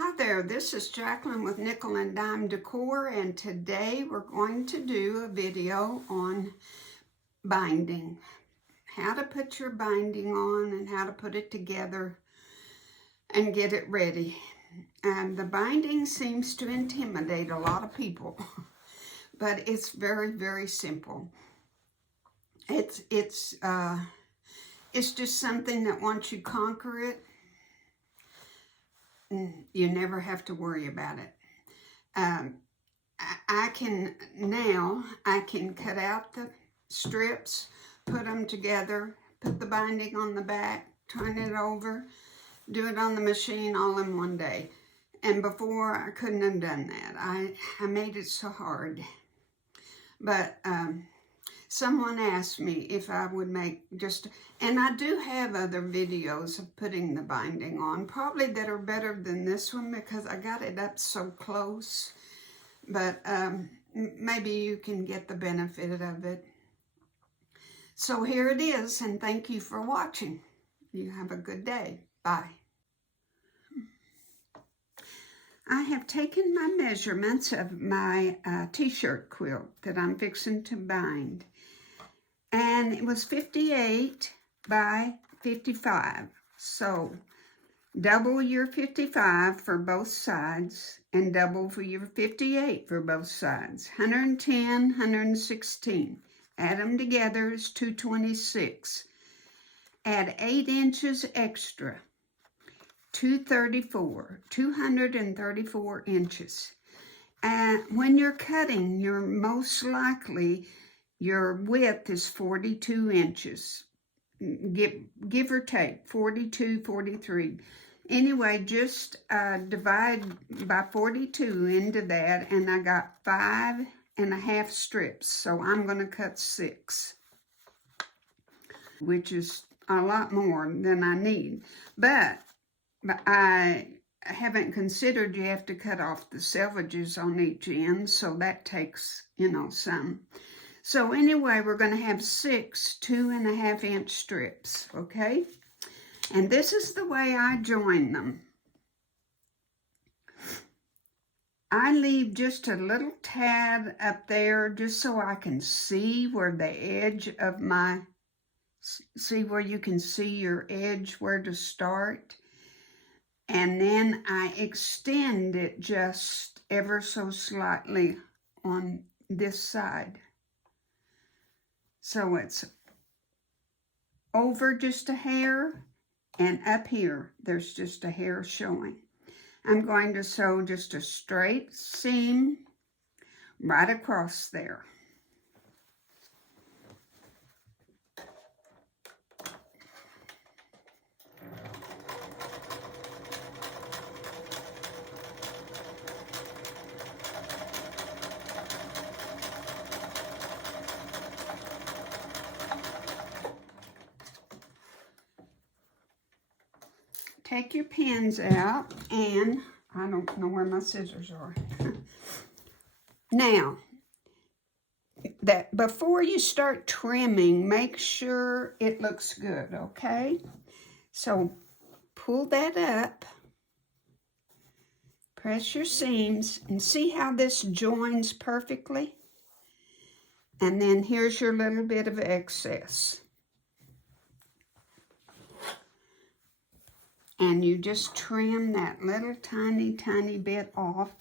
Hi there, this is Jacqueline with Nickel and Dime Decor, and today we're going to do a video on binding. How to put your binding on and how to put it together and get it ready. And the binding seems to intimidate a lot of people, but it's very, very simple. It's just something that once you conquer it, you never have to worry about it. I can cut out the strips, put them together, put the binding on the back, turn it over, do it on the machine all in one day. And before, I couldn't have done that. I made it so hard. But someone asked me if I would make and I do have other videos of putting the binding on, probably that are better than this one because I got it up so close. But maybe you can get the benefit of it. So here it is, and thank you for watching. You have a good day. Bye. I have taken my measurements of my t-shirt quilt that I'm fixing to bind. And it was 58 by 55. So double your 55 for both sides and double for your 58 for both sides. 110, 116. Add them together is 226. Add 8 inches extra. 234 inches. And when you're cutting, you're most likely your width is 42 inches. Give or take, 42, 43. Anyway, just divide by 42 into that, and I got 5.5 strips. So I'm going to cut 6, which is a lot more than I need. But I haven't considered you have to cut off the selvages on each end, so that takes, some. So anyway, we're going to have 6 2.5-inch strips, okay? And this is the way I join them. I leave just a little tad up there just so I can see where the edge of see where you can see your edge, where to start. And then I extend it just ever so slightly on this side. So it's over just a hair, and up here, there's just a hair showing. I'm going to sew just a straight seam right across there. Take your pins out, and I don't know where my scissors are. Now, that before you start trimming, make sure it looks good, okay? So pull that up, press your seams, and see how this joins perfectly? And then here's your little bit of excess. And you just trim that little tiny, tiny bit off.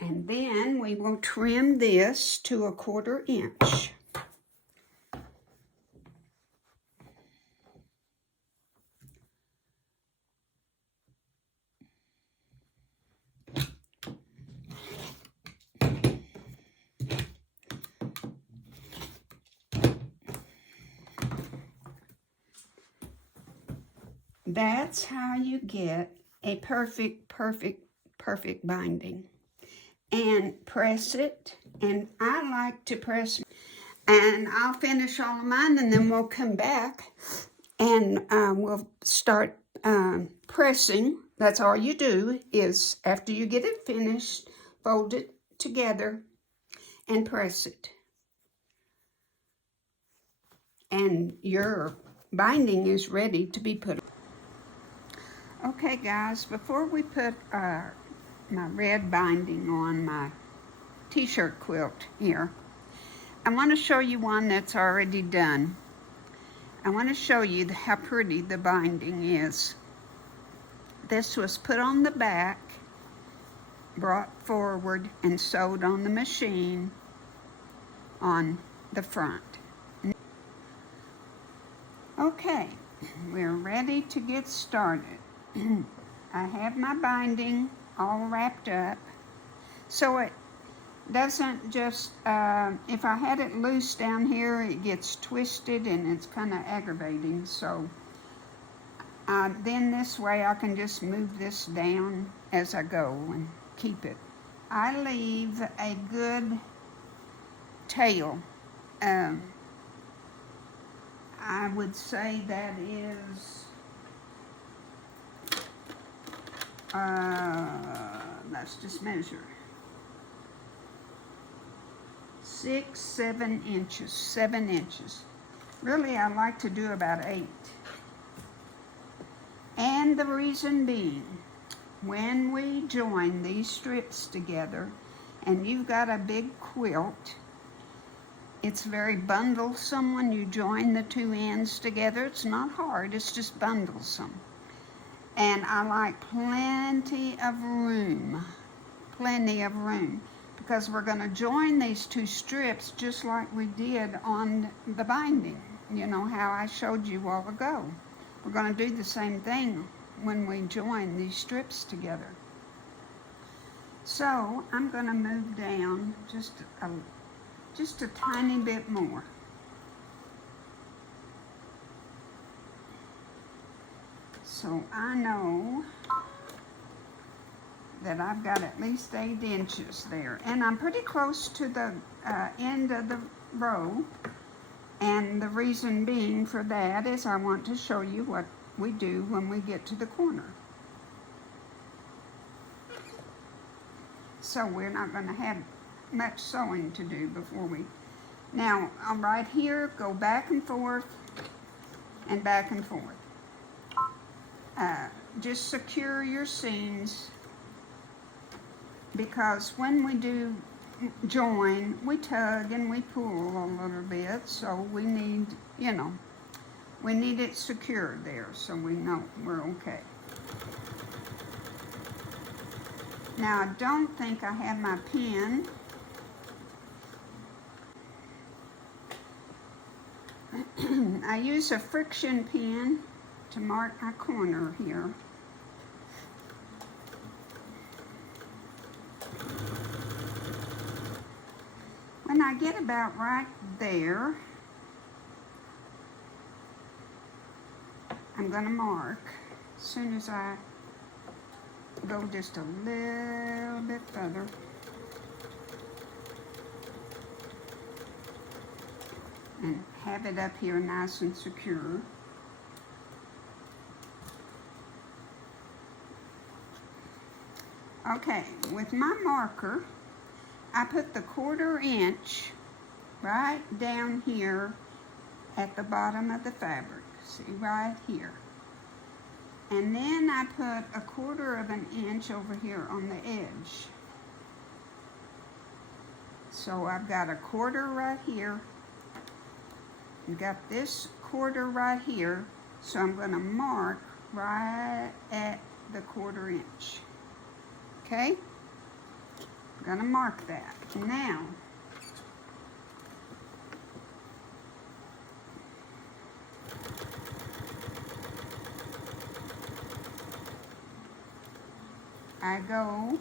And then we will trim this to 1/4 inch. That's how you get a perfect binding. And press it, and I like to press, and I'll finish all of mine, and then we'll come back and we'll start pressing That's all you do is, after you get it finished, fold it together and press it. And your binding is ready to be put on. Okay guys, before we put my red binding on my t-shirt quilt here, I want to show you one that's already done. I want to show you how pretty the binding is. This was put on the back, brought forward, and sewed on the machine on the front. Okay, we're ready to get started. I have my binding all wrapped up, so it doesn't just, if I had it loose down here, it gets twisted and it's kind of aggravating. So then this way I can just move this down as I go and keep it. I leave a good tail. I would say that is, let's just measure. 7 inches, 7 inches. Really, I like to do about 8. And the reason being, when we join these strips together, and you've got a big quilt, it's very bundlesome when you join the two ends together. It's not hard, it's just bundlesome. And I like plenty of room, because we're going to join these two strips just like we did on the binding. You know how I showed you a while ago. We're going to do the same thing when we join these strips together. So I'm going to move down just a tiny bit more. So I know that I've got at least 8 inches there. And I'm pretty close to the end of the row. And the reason being for that is I want to show you what we do when we get to the corner. So we're not going to have much sewing to do before we... Now, right here, go back and forth and back and forth. Just secure your seams, because when we do join, we tug and we pull a little bit, so we need, you know, we need it secured there so we know we're okay. Now, I don't think I have my pen. I use a friction pen to mark my corner here. When I get about right there, I'm going to mark as soon as I go just a little bit further. And have it up here nice and secure. Okay, with my marker, I put the 1/4 inch right down here at the bottom of the fabric. See, right here. And then I put a 1/4 inch over here on the edge. So I've got a 1/4 right here. I've got this 1/4 right here. So I'm going to mark right at the 1/4 inch. Okay? I'm going to mark that. Now, I go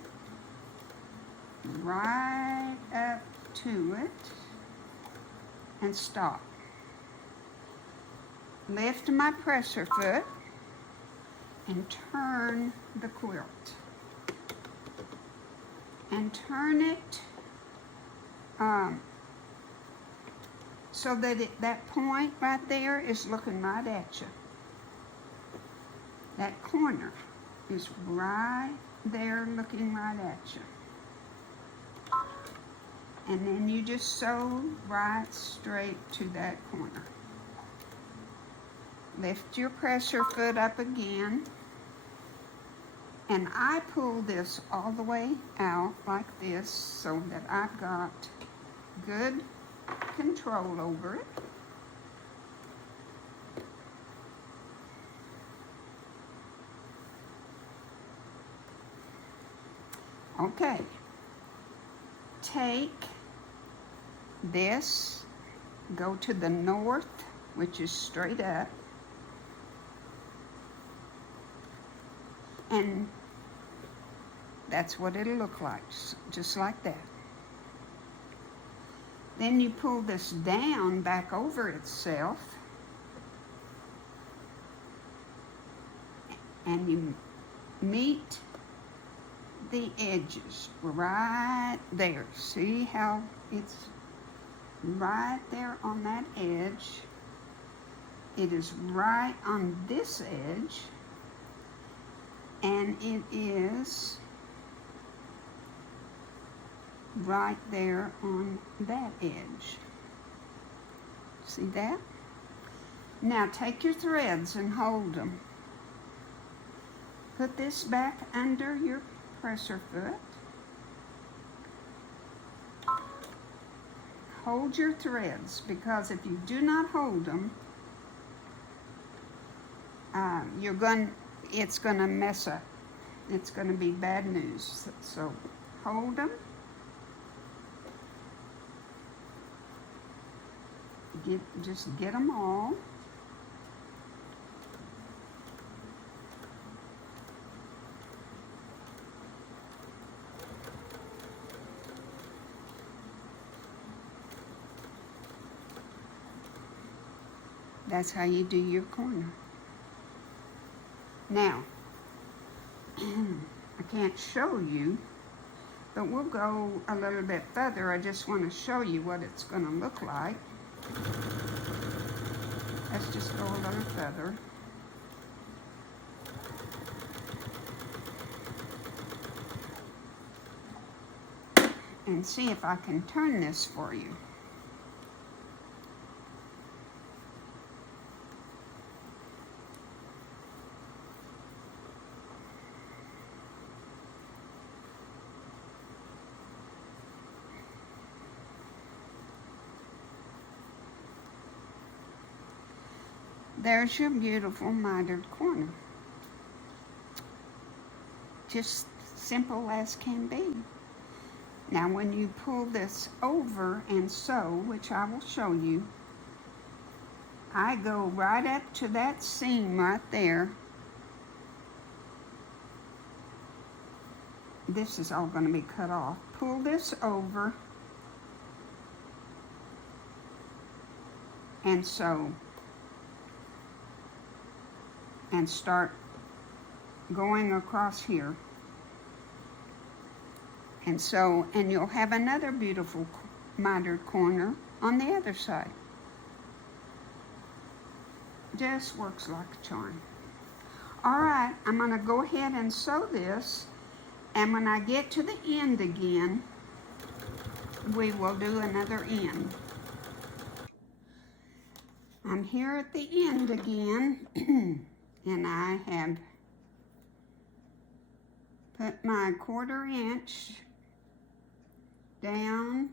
right up to it and stop. Lift my presser foot and turn the quilt. And turn it so that that point right there is looking right at you. That corner is right there looking right at you. And then you just sew right straight to that corner. Lift your presser foot up again. And I pull this all the way out like this so that I've got good control over it. Okay. Take this, go to the north, which is straight up, and that's what it'll look like, just like that. Then you pull this down back over itself, and you meet the edges right there. See how it's right there on that edge? It is right on this edge, and it is right there on that edge. See that? Now take your threads and hold them. Put this back under your presser foot. Hold your threads, because if you do not hold them, it's gonna mess up. It's gonna be bad news. So hold them. Just get them all. That's how you do your corner. Now, I can't show you, but we'll go a little bit further. I just want to show you what it's going to look like. Let's just go a little further. And see if I can turn this for you. There's your beautiful mitered corner. Just simple as can be. Now when you pull this over and sew, which I will show you, I go right up to that seam right there. This is all going to be cut off. Pull this over and sew. And start going across here. And so, and you'll have another beautiful mitered corner on the other side. Just works like a charm. All right, I'm gonna go ahead and sew this, and when I get to the end again, we will do another end. I'm here at the end again. And I have put my 1/4 inch down,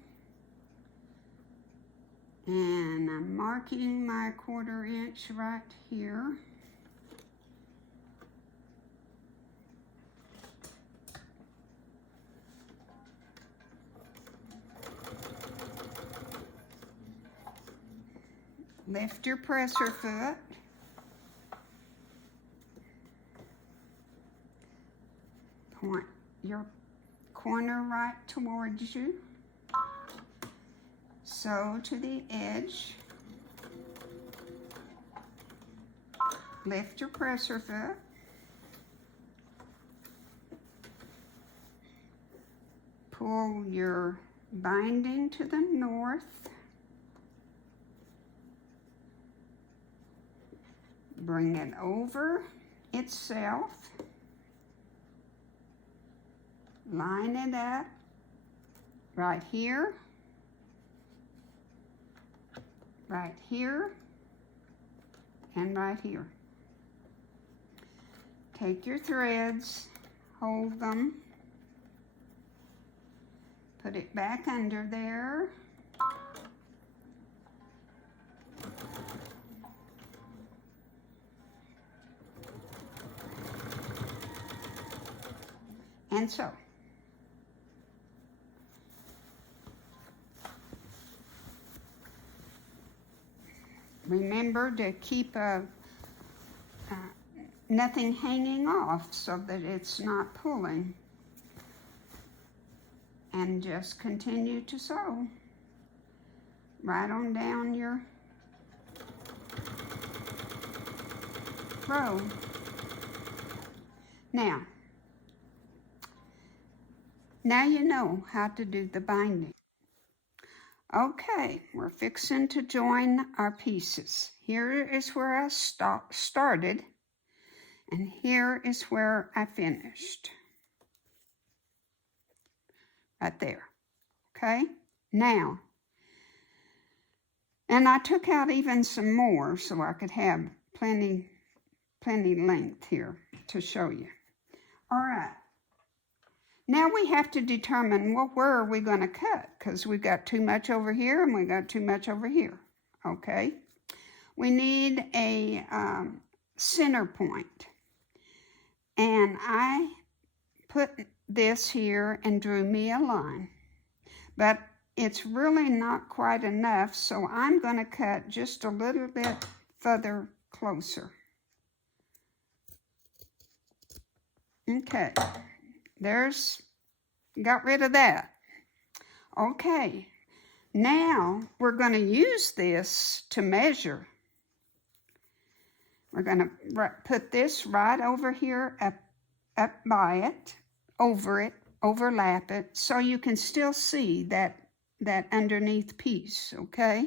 and I'm marking my 1/4 inch right here. Lift your presser foot. Point your corner right towards you. Sew to the edge. Lift your presser foot. Pull your binding to the north. Bring it over itself. line it up right here, and right here. Take your threads, hold them, put it back under there, and sew. Remember to keep nothing hanging off so that it's not pulling. And just continue to sew right on down your row. Now you know how to do the binding. Okay, we're fixing to join our pieces. Here is where I started, and here is where I finished. Right there, okay? Now, and I took out even some more so I could have plenty length here to show you. All right. Now we have to determine, well, where are we going to cut? Because we've got too much over here and we got too much over here, okay? We need a center point. And I put this here and drew me a line. But it's really not quite enough, so I'm going to cut just a little bit further closer. Okay. Got rid of that. Okay, now we're going to use this to measure. We're going to put this right over here, up by it, overlap it, so you can still see that underneath piece, okay?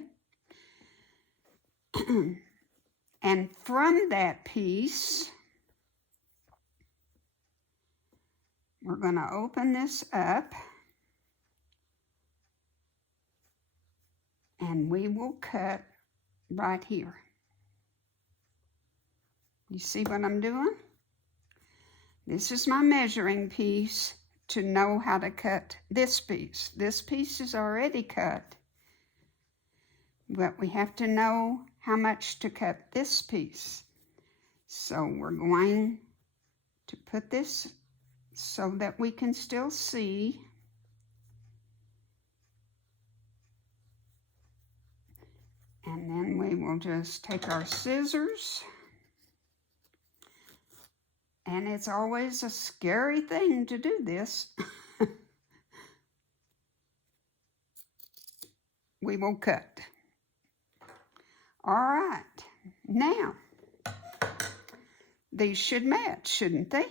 And from that piece, we're going to open this up, and we will cut right here. You see what I'm doing? This is my measuring piece to know how to cut this piece. This piece is already cut, but we have to know how much to cut this piece. So we're going to put this so that we can still see. And then we will just take our scissors. And it's always a scary thing to do this. We will cut. All right. Now, these should match, shouldn't they?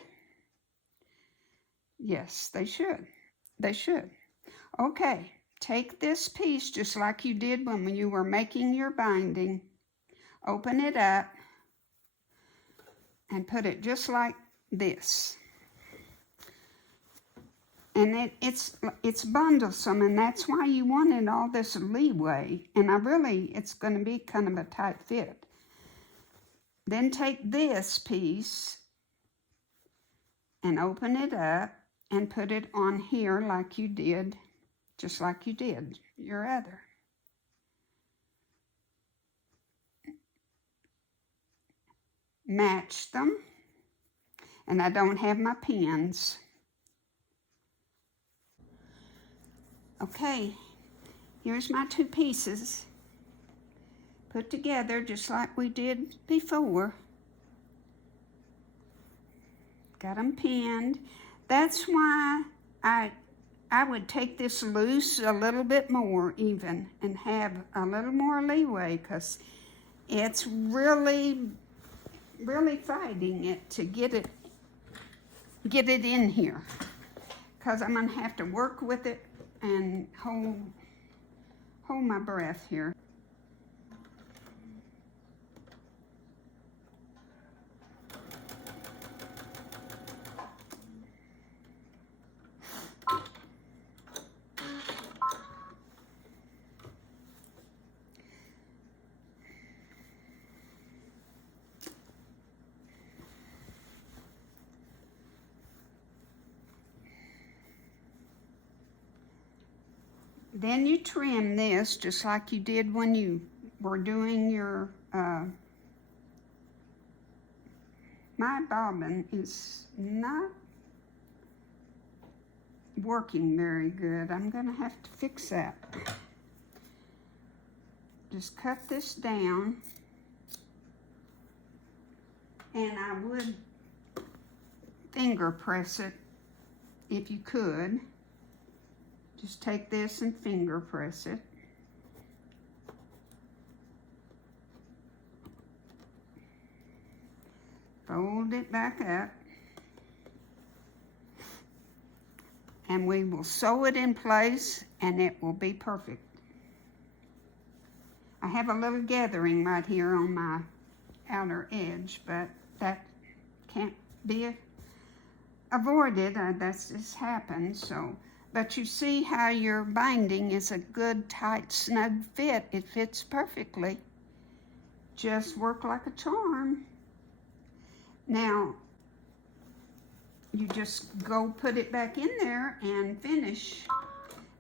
Yes, they should. They should. Okay, take this piece just like you did when you were making your binding. Open it up and put it just like this. And it's bundlesome, and that's why you wanted all this leeway. And it's going to be kind of a tight fit. Then take this piece and open it up and put it on here like you did, just like you did your other. Match them. And I don't have my pins. Okay, here's my two pieces put together just like we did before. Got them pinned. That's why I would take this loose a little bit more even and have a little more leeway, because it's really fighting it to get it in here, because I'm going to have to work with it and hold my breath here. Then you trim this just like you did when you were doing your, my bobbin is not working very good. I'm gonna have to fix that. Just cut this down, and I would finger press it if you could. Just take this and finger press it. Fold it back up. And we will sew it in place, and it will be perfect. I have a little gathering right here on my outer edge, but that can't be avoided. That's just happened. So, but you see how your binding is a good, tight, snug fit. It fits perfectly. Just work like a charm. Now, you just go put it back in there and finish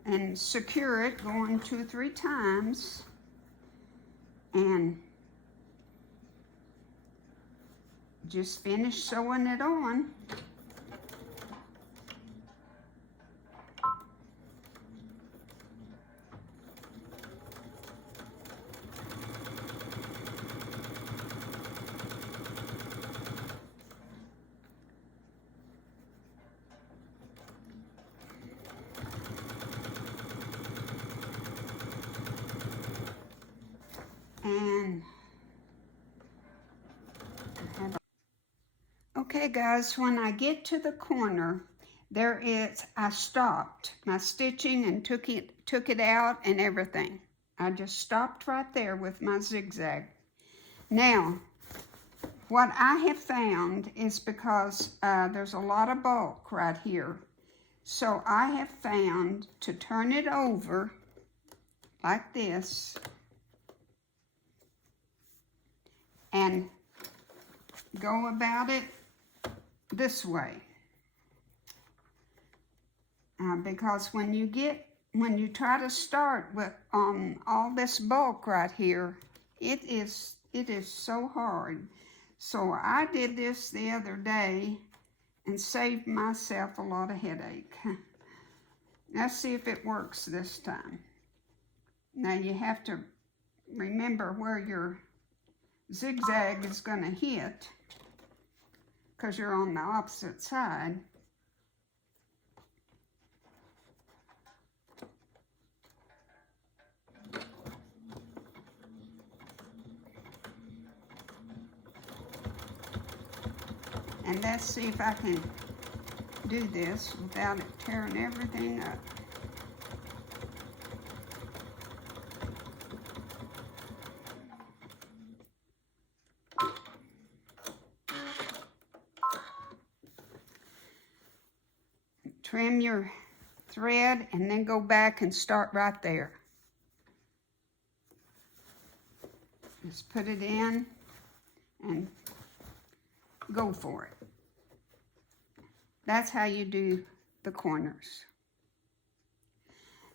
and secure it, going 2 or 3 times, and just finish sewing it on. And okay guys, when I get to the corner, I stopped my stitching and took it out and everything. I just stopped right there with my zigzag. Now, what I have found is because there's a lot of bulk right here, so I have found to turn it over like this and go about it this way. Because when you try to start with all this bulk right here, it is so hard. So I did this the other day and saved myself a lot of headache. Let's see if it works this time. Now you have to remember where your zigzag is going to hit, because you're on the opposite side. And let's see if I can do this without it tearing everything up. Trim your thread and then go back and start right there. Just put it in and go for it. That's how you do the corners.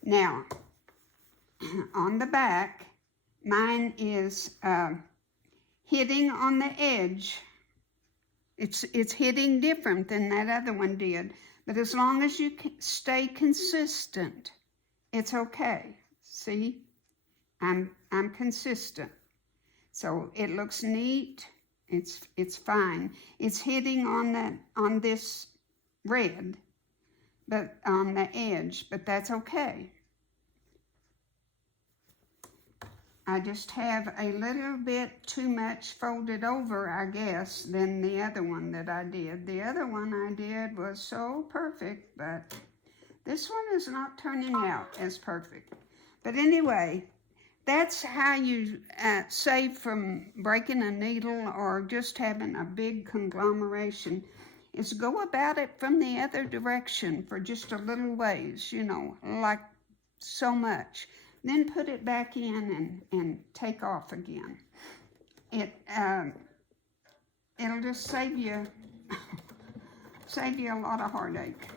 Now, on the back, mine is hitting on the edge. It's hitting different than that other one did. But as long as you stay consistent, it's okay. See, I'm consistent. So it looks neat. It's fine. It's hitting on this red, but on the edge, but that's okay. I just have a little bit too much folded over, I guess, than the other one that I did. The other one I did was so perfect, but this one is not turning out as perfect. But anyway, that's how you save from breaking a needle or just having a big conglomeration, is go about it from the other direction for just a little ways, you know, like so much. Then put it back in and take off again. It'll just save you a lot of heartache.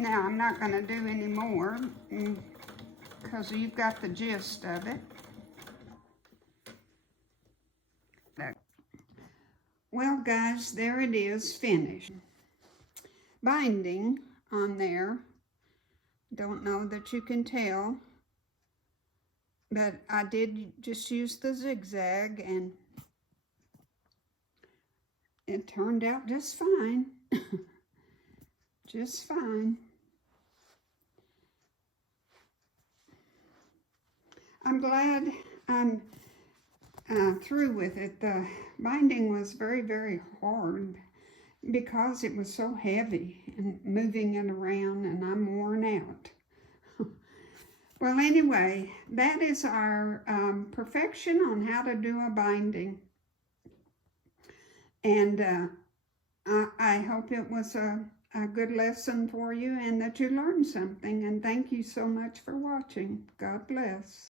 Now, I'm not going to do any more because you've got the gist of it. Well, guys, there it is, finished. Binding on there. Don't know that you can tell, but I did just use the zigzag and it turned out just fine. Just fine. I'm glad I'm through with it. The binding was very, very hard because it was so heavy and moving it around, and I'm worn out. Well, anyway, that is our perfection on how to do a binding. And I hope it was a good lesson for you and that you learned something. And thank you so much for watching. God bless.